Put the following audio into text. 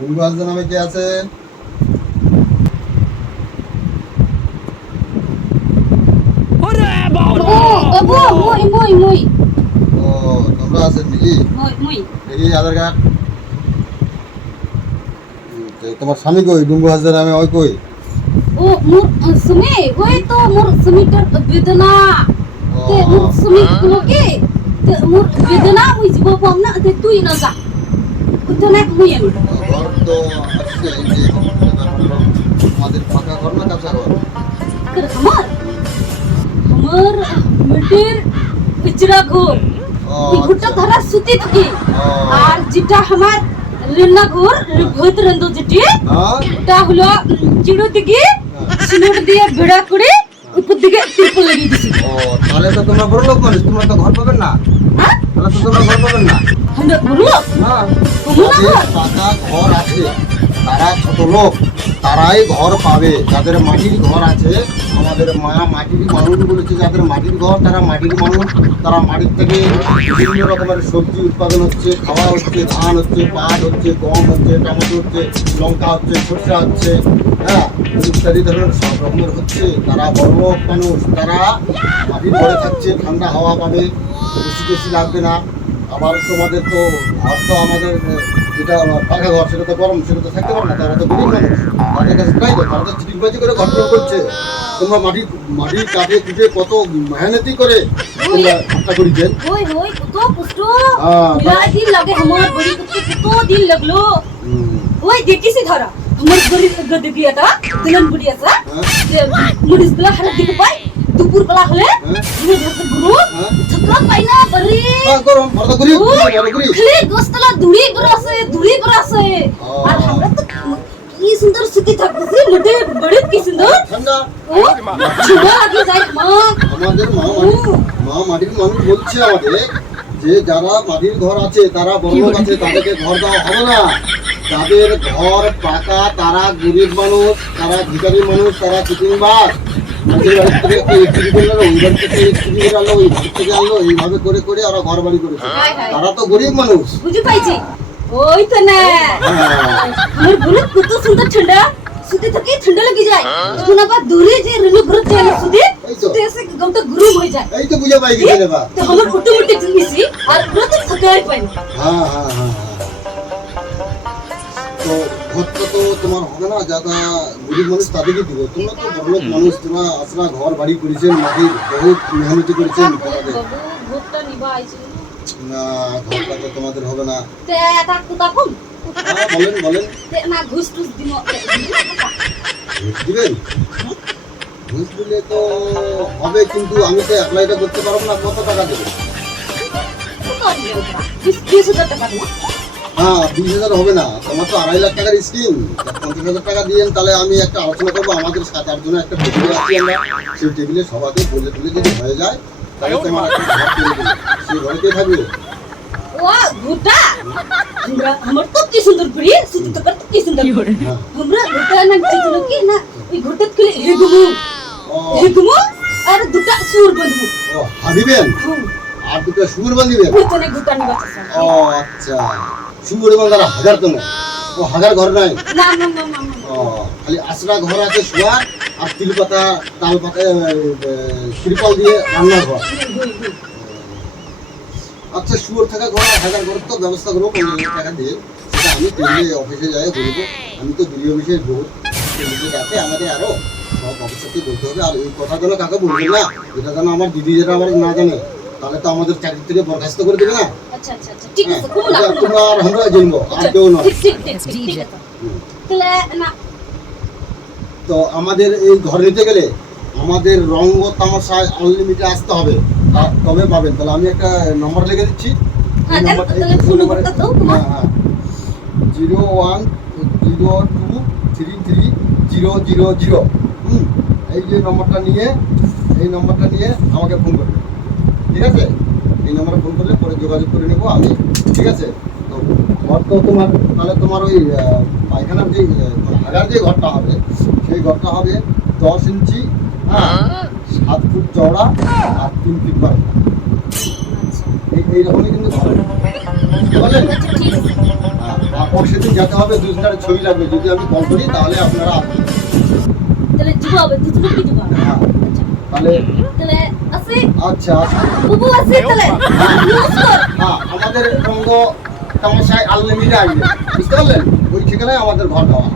ডুঙ্গুহাজরা নামে কে আছে? বাবু মই ও তোমরা আছেন নাকি? দেখি আধার কার্ড। তোমার স্বামী কই? ডুঙ্গুহাজরা নামে ওই কই? ও মোর সুমি ওই তো মোর সুমিটার বেদনা তে মোর সুমি লোকে তে মোর বেদনা ওই জীব পামনা তে তুই না যা কুতনে মুই আমি ঘর তো আসছে এই যে আমাদের পাকা ঘর না কাঁচা ঘর? कर हमर मिटिर पिचरा घोर ई गुट्टा धरा सुती थकी আর যেটা আমার রেন্না ঘোর ভূত রন্দো যেটি ওটা হলো চিড়ো দিকে সিমেন্ট দিয়ে বেড়া করে উপর দিকে ত্রিপল লাগিয়ে দিছি। ও তাহলে তো তোমরা বড় লোক মানুষ, তোমরা তো ঘর পাবেন না। হ্যাঁ তাহলে তো তোমরা ঘর পাবেন না। আমরা বড় লোক না তোমরা পাকা ঘর আছে তারা ছোট লোক, তারাই ঘর পাবে। যাদের মাটির ঘর আছে, আমাদের মা মাটির মানুষ বলেছে যাদের মাটির ঘর তারা মাটির মানুষ। তারা মাটির থেকে বিভিন্ন রকমের সবজি উৎপাদন হচ্ছে, খাওয়া হচ্ছে, ধান হচ্ছে, পাট হচ্ছে, গম হচ্ছে, টমেটো হচ্ছে, লঙ্কা হচ্ছে, সরষা হচ্ছে, হ্যাঁ ইত্যাদি ধরনের সব রকমের হচ্ছে। তারা বড় লোক মানুষ, তারা মাটির ঘরে থাকছে, ঠান্ডা হাওয়া পাবে, বেশি বেশি লাগবে না। আবার তোমাদের তো ঘর তো আমাদের যেটা পাকা ঘর সেটা তো গরম, সেটা তো থাকতে পারে না। তারা তো গরিব মানুষ, তাদের কাছে তাই তো, তারা তো চিটিংবাজি করে ঘর করছে। তোমরা মাটি কাটে কুটে কত মেহনতি করে তোমরা ঘরটা করেছেন। ওই ওই কত কষ্ট মিলা দিন লাগে আমার বড়ি কত দিন লাগলো। ওই দেখিছি ধরা আমার বড়ি গদে গিয়াটা দিন বড়ি আছে যে মুড়িস গুলা হারা দিকে পাই দুপুর বেলা হলে দুই ধরতে গুরু থাকা পাই না বড়ি গরম ভরদা করি খালি গোস্তলা দুড়ি বরাসে আর আমরা তো কি সুন্দর সুতি থাকতেছি মোটে বড়ি কি সুন্দর ঠান্ডা ও ছোড়া আগে যাই মা আমাদের মা মাটির মানুষ বলছে আমাদের যে যারা মাটির ঘর আছে তারা বড় লোক আছে, তাদেরকে ঘর দেওয়া হবে না। যাদের ঘর পাকা তারা গরিব মানুষ, তারা ভিখারি মানুষ, তারা চিটিংবাজ। ওই বাড়ি থেকে আনলো এইভাবে করে করে ওরা ঘর বাড়ি করেছে। তারা তো গরিব মানুষ, বুঝি পাইছি ওই তো না আমার বড় কত সুন্দর ঠান্ডা সুতি থেকে ঠান্ডা লেগে যায় এখন আবার দূরে যে রেলু ঘর যায় না সুতি সুতি এসে গমটা গরম হয়ে যায়। এই তো বুঝে পাই গেছে বা তো আমার অটোমেটিক জিনিসই আর পুরো তো থাকাই পাই না। হ্যাঁ হ্যাঁ হ্যাঁ তো ঘরটা তো তোমার হবে না, যারা গরিব মানুষ তাদেরকে দিব। তোমরা তো বড়লোক মানুষ, তোমরা আসরা ঘর বাড়ি করেছেন, মাটির বহুত মেহনতি করেছেন। তোমাদের বাবু ভোটটা নিবা আইছি না, ঘরটা তো তোমাদের হবে না। তে এটা কুতা কোন বলেন বলেন তে না ঘুষ টুস দিন ঘুষ দিবেন? ঘুষ দিলে তো হবে, কিন্তু আমি তো অ্যাপ্লাইটা করতে পারবো না। কত টাকা দেবেন? কত দিন ওরা 20,000 টাকা দিন হ্যাঁ 20,000 হবে না, তোমার তো 2.5 লাখ টাকার স্কিম। 50,000 টাকা দিয়েন, তাহলে আমি একটা আলোচনা করবো। আমাদের 7-8 জনের একটা টেবিলে আছি আমরা, সেই টেবিলে সবাইকে বলে তুলে যদি হয়ে যায় তাহলে তোমার একটা ঘর তৈরি করবো। সেই ঘরে কে থাকবে? ও ভুটা আমরা আমার তো কি সুন্দর করি সুতি তো কত কি সুন্দর করে আমরা ভুটা না চিতলো কি না ওই ঘুরতে গেলে হেগুমু আর দুটা সুর বাঁধবো। ও হাদিবেন আর দুটো সুর বাঁধিবেন? ভুতনে ঘুটা নিবা ও আচ্ছা, সুর বাঁধার হাজার তো না, ও হাজার ঘর নাই। না না না না ও খালি আশ্রা ঘর আছে শোয়ার, আর তিলপাতা তালপাতা ত্রিপল দিয়ে রান্নার ঘর। আচ্ছা শুয়োর থাকা ঘর হাজার ঘর তো ব্যবস্থা করবো 50,000 টাকা দিয়ে। সেটা আমি টেবিলে অফিসে যাই বলবো। আমি তো বিডিও অফিসের বোর্ড, টেবিলে যাতে আমাদের আরো সব অফিসারকে বলতে হবে। আর এই কথা যেন কাকে বলবে না, এটা যেন আমার দিদি যেটা আমার না জানে, তাহলে তো আমাদের চাকরি থেকে বরখাস্ত করে দেবে না। আচ্ছা আচ্ছা আচ্ছা ঠিক আছে কোন না তোমরা আর আমরা জানবো আর কেউ নয়। ঠিক ঠিক আছে তাহলে না তো আমাদের এই ঘর নিতে গেলে আমাদের রঙ্গ তামাশায় আনলিমিটেড আসতে হবে, তবে পাবেন। তাহলে আমি একটা নম্বর লিখে দিচ্ছি। হ্যাঁ তাহলে ফোন নাম্বারটা দাও তোমার। হ্যাঁ 0102333000। এই যে নম্বরটা নিয়ে আমাকে ফোন করবে, ঠিক আছে? এই নম্বরে ফোন করলে পরে যোগাযোগ করে নেবো আমি, ঠিক আছে? তো ঘর তো তোমার, তাহলে তোমার ওই পায়খানার যে হাগার যে ঘরটা হবে সেই ঘরটা হবে 10 ইঞ্চি, হ্যাঁ 7 ফুট চওড়া আর 3 ফিট বাড়া। এইরকমই কিন্তু ঘর। বুঝতে পারলেন? আচ্ছা ঠিক আছে আর ওর সেদিন যেতে হবে, দুজনের ছবি লাগবে, যদি আমি কল করি তাহলে আপনারা আসবেন। তাহলে যাবো দুজন কি যাবো হ্যাঁ আচ্ছা তাহলে তাহলে আসি আচ্ছা আচ্ছা। বুবু আসি তাহলে নমস্কার হ্যাঁ আমাদের রঙ্গ তামাশায় আনলিমিটেড আসবে, বুঝতে পারলেন? ওই ঠিকানায় আমাদের ঘর দেওয়া।